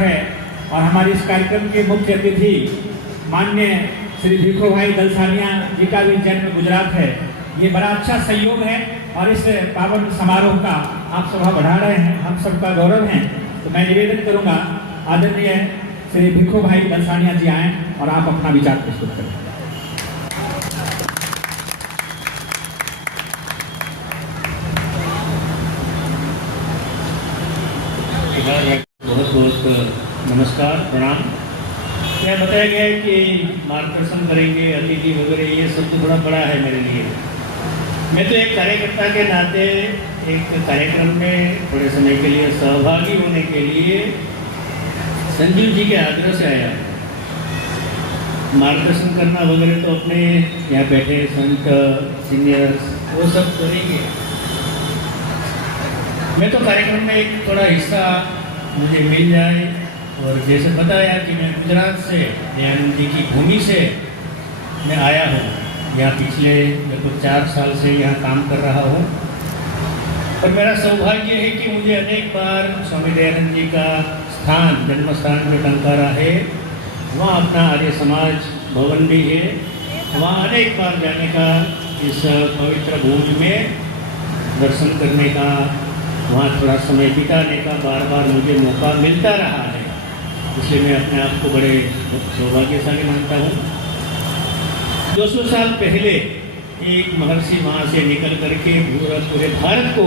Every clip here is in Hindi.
है। और हमारे इस कार्यक्रम के मुख्य अतिथि माननीय श्री भिखू भाई दलसानिया जी का भी जन्म गुजरात है। ये बड़ा अच्छा सहयोग है और इस पावन समारोह का आप सभा बढ़ा रहे हैं, हम सबका गौरव है। तो मैं निवेदन करूंगा आदरणीय श्री भिखू भाई दलसानिया जी आए और आप अपना विचार प्रस्तुत करें। बहुत बहुत नमस्कार, प्रणाम। क्या बताया गया है कि मार्गदर्शन करेंगे अतिथि वगैरह, ये सब तो थोड़ा बड़ा है मेरे लिए। मैं तो एक कार्यकर्ता के नाते एक कार्यक्रम में थोड़े समय के लिए सहभागी होने के लिए संजीव जी के आग्रह से आया। मार्गदर्शन करना वगैरह तो अपने यहाँ बैठे संत सीनियर्स वो सब करेंगे। मैं तो कार्यक्रम में एक थोड़ा हिस्सा मुझे मिल जाए। और जैसे बताया कि मैं गुजरात से दयानंद जी की भूमि से मैं आया हूँ, यहाँ पिछले लगभग 4 साल से यहाँ काम कर रहा हूँ। और मेरा सौभाग्य है कि मुझे अनेक बार स्वामी दयानंद जी का स्थान, जन्म स्थान में टंकारा है, वहाँ अपना आर्य समाज भवन भी है, वहाँ अनेक बार जाने का, इस पवित्र भूमि में दर्शन करने का, वहाँ थोड़ा समय बिताने का बार बार मुझे मौका मिलता रहा है। इसलिए मैं अपने आप को बड़े सौभाग्यशाली मानता हूँ। 200 साल पहले एक महर्षि वहाँ से निकल करके पूरे भारत को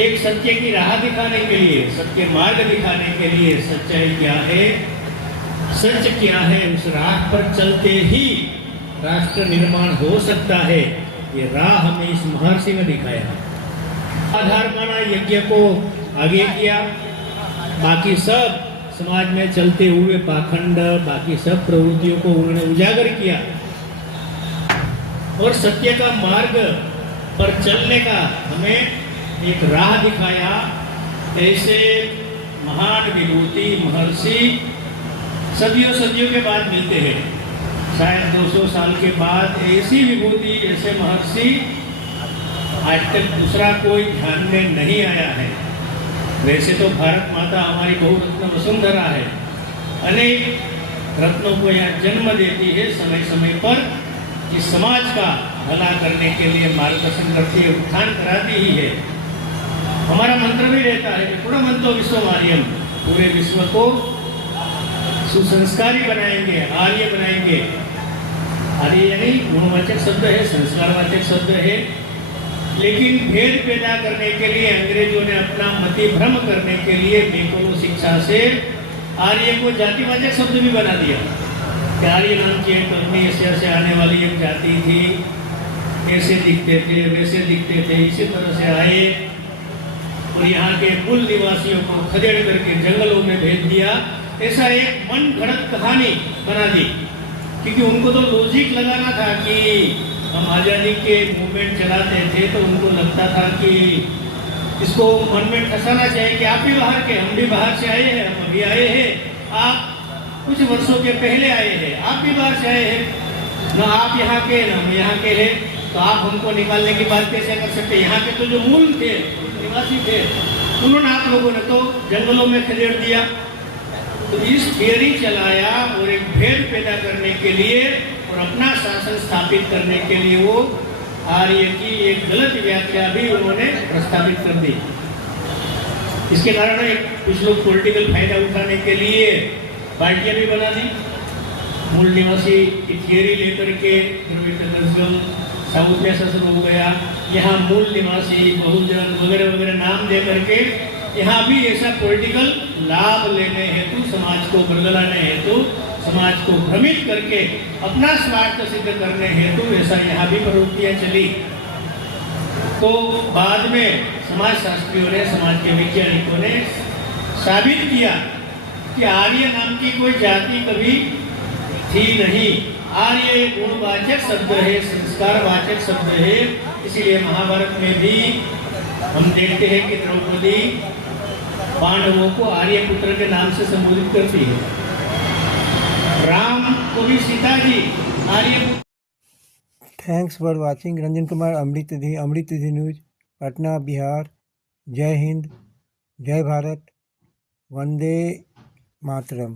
एक सत्य की राह दिखाने के लिए, सत्य मार्ग दिखाने के लिए, सच्चाई क्या है, सच क्या है, उस राह पर चलते ही राष्ट्र निर्माण हो सकता है, ये राह हमें इस महर्षि ने दिखाया। आधार माना, यज्ञ को आगे किया, बाकी सब समाज में चलते हुए पाखंड, बाकी सब प्रवृत्तियों को उन्होंने उजागर किया और सत्य का मार्ग पर चलने का हमें एक राह दिखाया। ऐसे महान विभूति महर्षि सदियों सदियों के बाद मिलते हैं। शायद 200 साल के बाद ऐसी विभूति, ऐसे महर्षि आज तक दूसरा कोई ध्यान में नहीं आया है। वैसे तो भारत माता हमारी बहुरत्न वसुंधरा है, अनेक रत्नों को यहाँ जन्म देती है, समय समय पर इस समाज का भला करने के लिए मार्गदर्शन करती है, उत्थान कराती ही है। हमारा मंत्र भी रहता है कि गुणवंतो विश्वमार्यम, पूरे विश्व को सुसंस्कारी बनाएंगे, आर्य बनाएंगे। आर्य यानी गुणवाचक शब्द है, संस्कारवाचक शब्द है। लेकिन भेद पैदा करने के लिए अंग्रेजों ने अपना मति भ्रम करने के लिए बेकोलो शिक्षा से आर्य को जातिवाचक शब्द भी बना दिया। आर्य नाम की एक एशिया से आने वाली एक जाति थी, ऐसे दिखते थे, वैसे दिखते थे, इसी तरह से आए और यहाँ के मूल निवासियों को खदेड़ करके जंगलों में भेज दिया। ऐसा एक मन घड़त कहानी बना दी, क्योंकि उनको तो लॉजिक लगाना था कि हम आज़ादी के मूवमेंट चलाते थे, तो उनको लगता था कि इसको मन में ठसाना चाहिए कि आप भी बाहर के, हम भी बाहर से आए हैं, हम अभी आए हैं, आप कुछ वर्षों के पहले आए हैं, आप भी बाहर से आए हैं, न आप यहाँ के न हम यहाँ के हैं, तो आप हमको निकालने की बात कैसे कर सकते। यहाँ के तो जो मूल थे, निवासी थे, उन्होंने आप लोगों ने तो जंगलों में खदेड़ दिया। तो इस थियरी चलाया और एक भेद पैदा करने के लिए और अपना शासन स्थापित करने के लिए वो आर्य की एक गलत व्याख्या भी उन्होंने प्रस्तावित कर दी। इसके कारण कुछ लोग पॉलिटिकल फायदा उठाने के लिए पार्टियां भी बना दी। मूल निवासी की थियरी लेकर के साउथ में शासन हो गया, यहाँ मूल निवासी, बहुजन वगैरह वगैरह नाम दे करके यहाँ भी ऐसा पॉलिटिकल लाभ लेने हेतु, समाज को बदलाने हेतु, समाज को भ्रमित करके अपना स्वार्थ सिद्ध करने हेतु ऐसा यहाँ भी प्रवृत्तियाँ चली। तो बाद में समाज शास्त्रियों ने, समाज के वैज्ञानिकों ने साबित किया कि आर्य नाम की कोई जाति कभी थी नहीं। आर्य एक गुणवाचक शब्द है, संस्कारवाचक शब्द है। इसीलिए महाभारत में भी हम देखते हैं कि द्रौपदी पांडवों को आर्य पुत्र के नाम से संबोधित करती है। राम को भी सीता जी आर्य। Thanks for watching. Ranjan Kumar, अमृतधि न्यूज, पटना, बिहार। जय हिंद, जय भारत, वंदे मातरम।